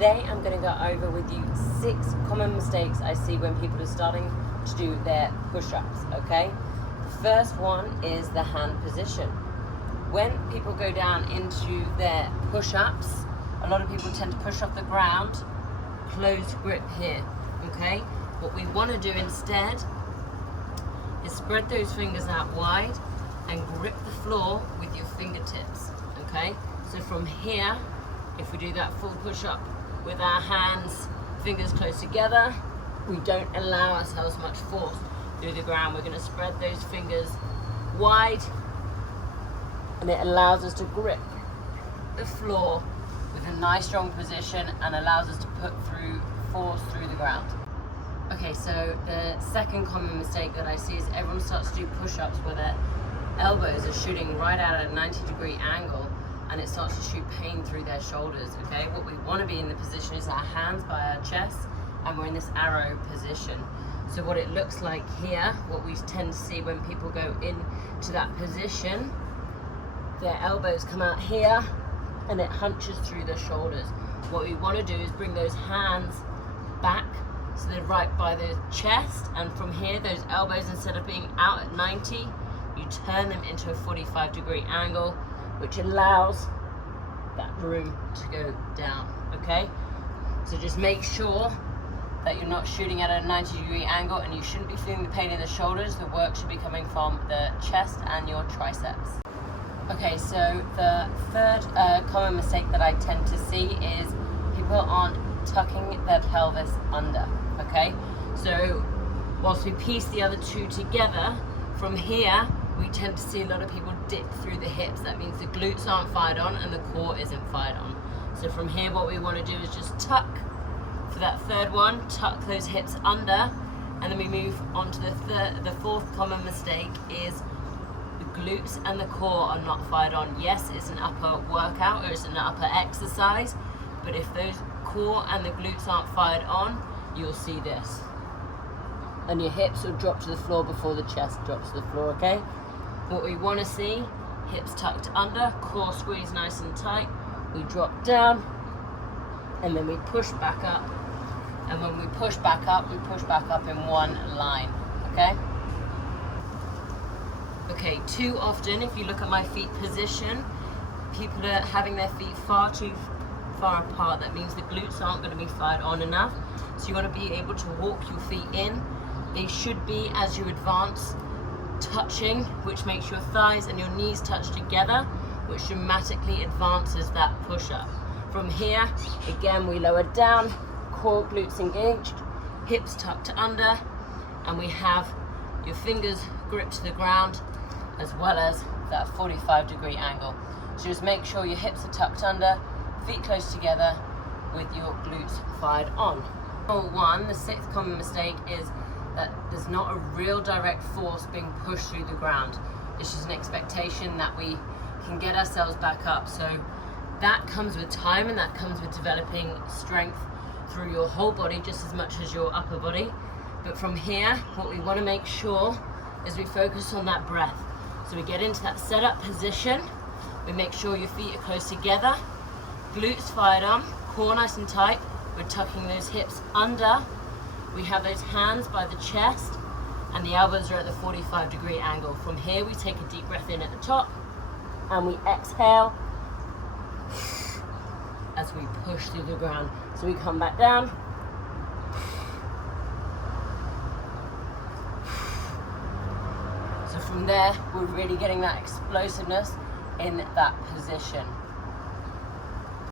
Today I'm going to go over with you 6 common mistakes I see when people are starting to do their push-ups, okay? The first one is the hand position. When people go down into their push-ups, a lot of people tend to push off the ground, closed grip here, okay? What we want to do instead is spread those fingers out wide and grip the floor with your fingertips, okay? So from here, if we do that full push-up with our hands, fingers close together, we don't allow ourselves much force through the ground. We're going to spread those fingers wide, and it allows us to grip the floor with a nice strong position and allows us to put through force through the ground. Okay, so the second common mistake that I see is everyone starts to do push-ups where their elbows are shooting right out at a 90-degree angle, and it starts to shoot pain through their shoulders, okay? What we want to be in the position is our hands by our chest, and we're in this arrow position. So what it looks like here, what we tend to see when people go into that position, their elbows come out here, and it hunches through the shoulders. What we want to do is bring those hands back, so they're right by the chest, and from here, those elbows, instead of being out at 90, you turn them into a 45-degree angle, which allows that room to go down, okay? So just make sure that you're not shooting at a 90-degree angle, and you shouldn't be feeling the pain in the shoulders. The work should be coming from the chest and your triceps. Okay, so the third common mistake that I tend to see is people aren't tucking their pelvis under, okay? So whilst we piece the other two together, from here, we tend to see a lot of people dip through the hips. That means the glutes aren't fired on and the core isn't fired on. So from here, what we want to do is just tuck for that third one, tuck those hips under, and then we move on to the fourth common mistake is the glutes and the core are not fired on. Yes, it's an upper workout or it's an upper exercise, but if those core and the glutes aren't fired on, you'll see this. And your hips will drop to the floor before the chest drops to the floor, okay? What we want to see, hips tucked under, core squeezed nice and tight. We drop down, and then we push back up. And when we push back up in one line, okay? Okay, too often, if you look at my feet position, people are having their feet far too far apart. That means the glutes aren't going to be fired on enough. So you want to be able to walk your feet in. They should be, as you advance, touching, which makes your thighs and your knees touch together, which dramatically advances that push-up. From here, again, we lower down, core, glutes engaged, hips tucked under, and we have your fingers gripped to the ground, as well as that 45-degree angle. So just make sure your hips are tucked under, feet close together, with your glutes fired on. One, the sixth common mistake is that there's not a real direct force being pushed through the ground. It's just an expectation that we can get ourselves back up. So that comes with time, and that comes with developing strength through your whole body just as much as your upper body. But from here, what we want to make sure is we focus on that breath. So we get into that setup position, we make sure your feet are close together, glutes fired on, core nice and tight, we're tucking those hips under. We have those hands by the chest, and the elbows are at the 45-degree angle. From here, we take a deep breath in at the top, and we exhale as we push through the ground. So we come back down. So from there, we're really getting that explosiveness in that position.